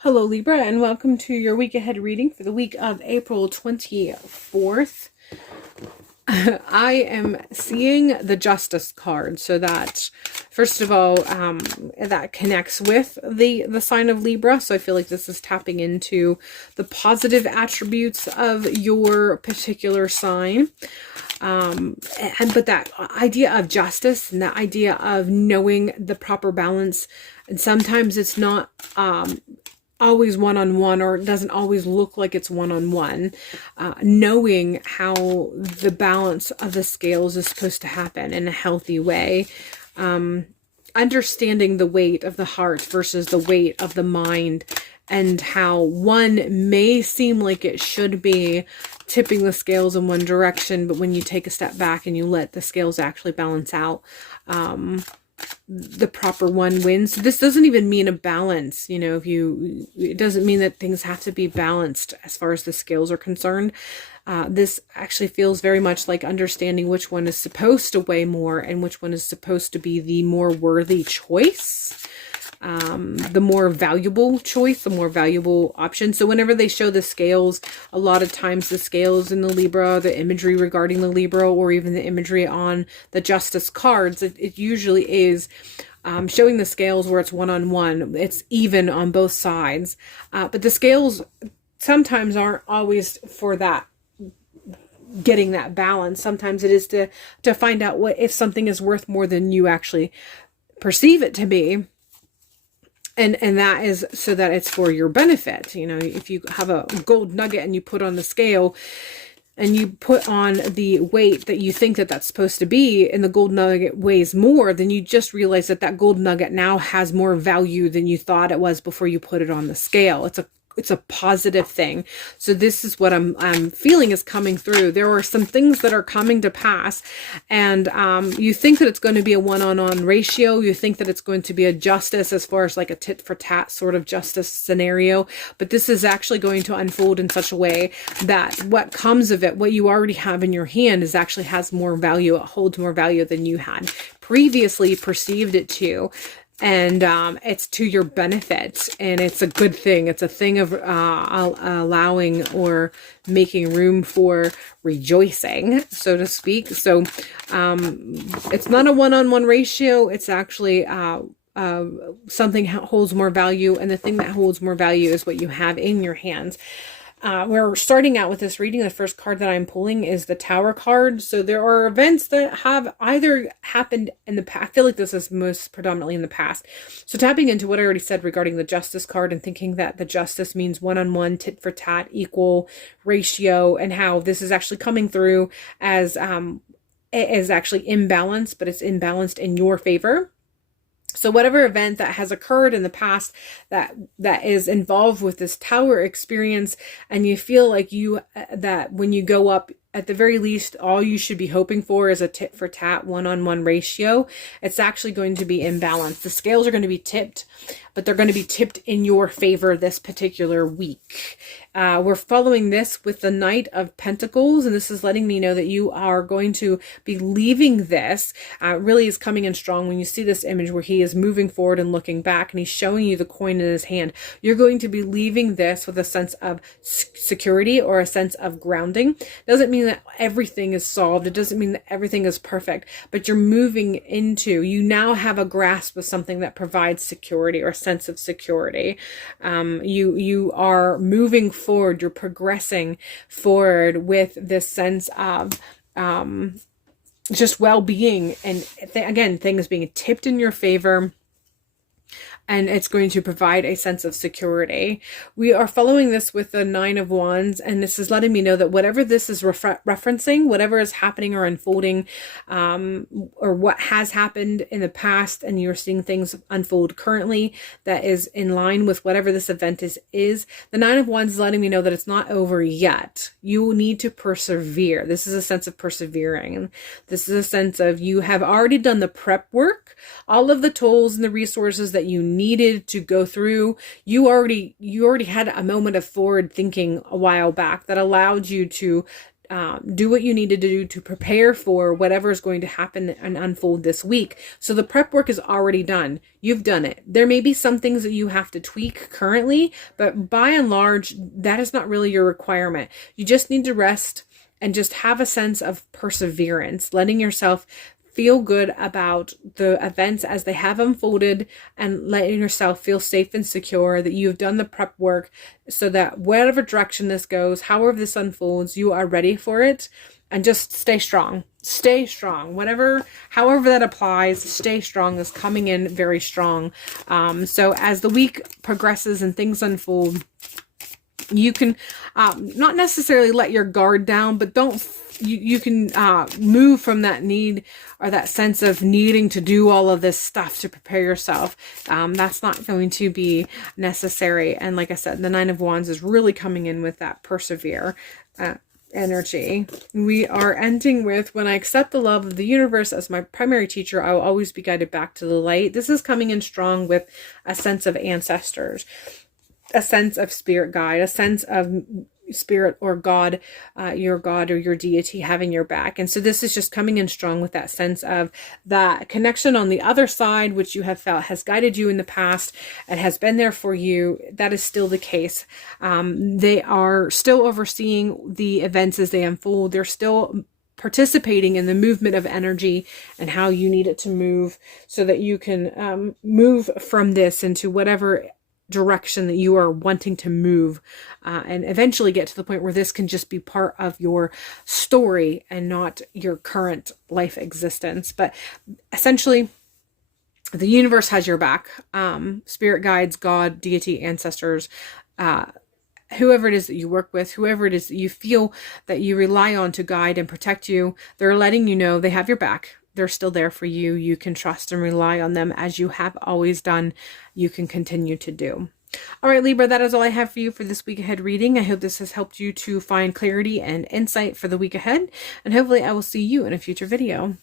Hello Libra, and welcome to your week ahead reading for the week of April 24th. I am seeing the Justice card, so that first of all, that connects with the sign of Libra. So I feel like this is tapping into the positive attributes of your particular sign. But that idea of justice and that idea of knowing the proper balance, and sometimes it's not always one-on-one, or it doesn't always look like it's one-on-one. Knowing how the balance of the scales is supposed to happen in a healthy way. Understanding the weight of the heart versus the weight of the mind, and how one may seem like it should be tipping the scales in one direction, but when you take a step back and you let the scales actually balance out, the proper one wins. So this doesn't even mean a balance, you know, it doesn't mean that things have to be balanced as far as the scales are concerned. This actually feels very much like understanding which one is supposed to weigh more and which one is supposed to be the more worthy choice. The more valuable choice, the more valuable option. So whenever they show the scales, a lot of times the scales in the Libra, the imagery regarding the Libra, or even the imagery on the Justice cards, it usually is showing the scales where it's one-on-one. It's even on both sides. But the scales sometimes aren't always for that, getting that balance. Sometimes it is to find out what if something is worth more than you actually perceive it to be. And that is so that it's for your benefit. You know, if you have a gold nugget and you put on the scale and you put on the weight that you think that that's supposed to be, and the gold nugget weighs more, then you just realize that that gold nugget now has more value than you thought it was before you put it on the scale. It's a positive thing. So this is what I'm feeling is coming through. There are some things that are coming to pass, and you think that it's going to be a one-on-one ratio. You think that it's going to be a justice as far as like a tit for tat sort of justice scenario. But this is actually going to unfold in such a way that what comes of it, what you already have in your hand, is actually has more value. It holds more value than you had previously perceived it to. And it's to your benefit, and it's a good thing. It's a thing of allowing or making room for rejoicing, so to speak. So it's not a one-on-one ratio. It's actually something holds more value, and the thing that holds more value is what you have in your hands. We're starting out with this reading. The first card that I'm pulling is the Tower card. So there are events that have either happened in the past. I feel like this is most predominantly in the past. So tapping into what I already said regarding the Justice card, and thinking that the Justice means one-on-one, tit for tat, equal ratio, and how this is actually coming through as it is actually imbalanced, but it's imbalanced in your favor. So whatever event that has occurred in the past that is involved with this Tower experience, and you feel like that when you go up, at the very least, all you should be hoping for is a tit for tat one-on-one ratio. It's actually going to be imbalanced. The scales are going to be tipped, but they're going to be tipped in your favor this particular week. We're following this with the Knight of Pentacles, and this is letting me know that you are going to be leaving this. Really is coming in strong when you see this image where he is moving forward and looking back, and he's showing you the coin in his hand. You're going to be leaving this with a sense of security or a sense of grounding. Doesn't mean that everything is solved. It doesn't mean that everything is perfect, but you're moving into, you now have a grasp of something that provides security or a sense of security. You are moving forward. You're progressing forward with this sense of just well-being, and again, things being tipped in your favor. And it's going to provide a sense of security. We are following this with the Nine of Wands, and this is letting me know that whatever this is referencing, whatever is happening or unfolding, or what has happened in the past, and you're seeing things unfold currently that is in line with whatever this event is the Nine of Wands is letting me know that it's not over yet. You need to persevere. This is a sense of persevering. This is a sense of you have already done the prep work, all of the tools and the resources that you needed to go through. You already had a moment of forward thinking a while back that allowed you to do what you need to do to prepare for whatever is going to happen and unfold this week. So the prep work is already done. You've done it. There may be some things that you have to tweak currently, but by and large, that is not really your requirement. You just need to rest and just have a sense of perseverance, letting yourself feel good about the events as they have unfolded, and letting yourself feel safe and secure that you've done the prep work so that whatever direction this goes, however this unfolds, you are ready for it. And just stay strong. Stay strong. However that applies, stay strong is coming in very strong. So as the week progresses and things unfold, you can not necessarily let your guard down, but you can move from that need or that sense of needing to do all of this stuff to prepare yourself. That's not going to be necessary. And like I said, the Nine of Wands is really coming in with that persevere energy. We are ending with, when I accept the love of the universe as my primary teacher, I will always be guided back to the light. This is coming in strong with a sense of ancestors, a sense of spirit guide, a sense of spirit or God, your God or your deity having your back. And so this is just coming in strong with that sense of that connection on the other side, which you have felt has guided you in the past and has been there for you. That is still the case. They are still overseeing the events as they unfold. They're still participating in the movement of energy and how you need it to move so that you can move from this into whatever direction that you are wanting to move, and eventually get to the point where this can just be part of your story and not your current life existence. But essentially, the universe has your back. Spirit guides, God, deity, ancestors, whoever it is that you work with, whoever it is that you feel that you rely on to guide and protect you, they're letting you know they have your back. They're still there for you. You can trust and rely on them as you have always done. You can continue to do. All right, Libra, that is all I have for you for this week ahead reading. I hope this has helped you to find clarity and insight for the week ahead. And hopefully I will see you in a future video.